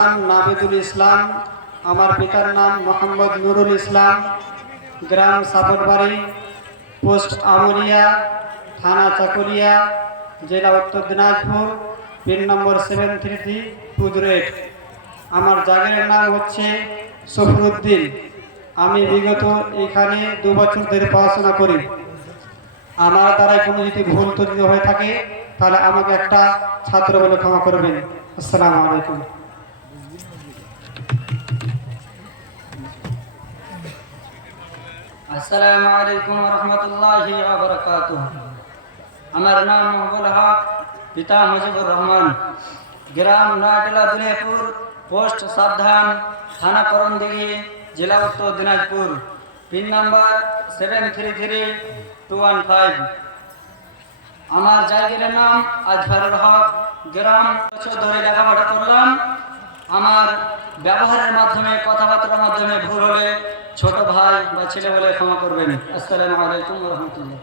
নাবিদুল ইসলাম। আমার পিতার নাম মোহাম্মদ নুরুল ইসলাম। গ্রাম সাপটবাড়ি, পোস্ট আমরিয়া, থানা চাকুলিয়া, জেলা উত্তর দিনাজপুর, পিন নম্বর 73328। আমার জায়গার নাম হচ্ছে সফরুদ্দিন। আমি বিগত এখানে 2 বছর ধরে পড়াশোনা করি। আমার দ্বারাই কোনো যদি ভুল ত্রুটি হয়ে থাকে তাহলে আমাকে একটা ছাত্র বলে ক্ষমা করবেন। আসসালামু আলাইকুম। আসসালামু আলাইকুম ওয়া রাহমাতুল্লাহি ওয়া বারাকাতুহু। আমার নাম মহবুল হক, পিতা মুজিবুর রহমান। গ্রাম নয়াটলা দুনিয়াপুর, পোস্ট সাবধান, থানা করণদিঘি, জেলা উত্তর দিনাজপুর, পিন নাম্বার 733215। আমার জায়গার নাম আজহারুল হক। গ্রাম বছর ধরে লেখাপড়া করলাম। আমার ব্যবহারের মাধ্যমে, কথাবার্তার মাধ্যমে ভুল হলে ছোট ভাই বা ছেলে বলে ক্ষমা করবেন। আসসালামু আলাইকুম ওয়া রাহমাতুল্লাহ।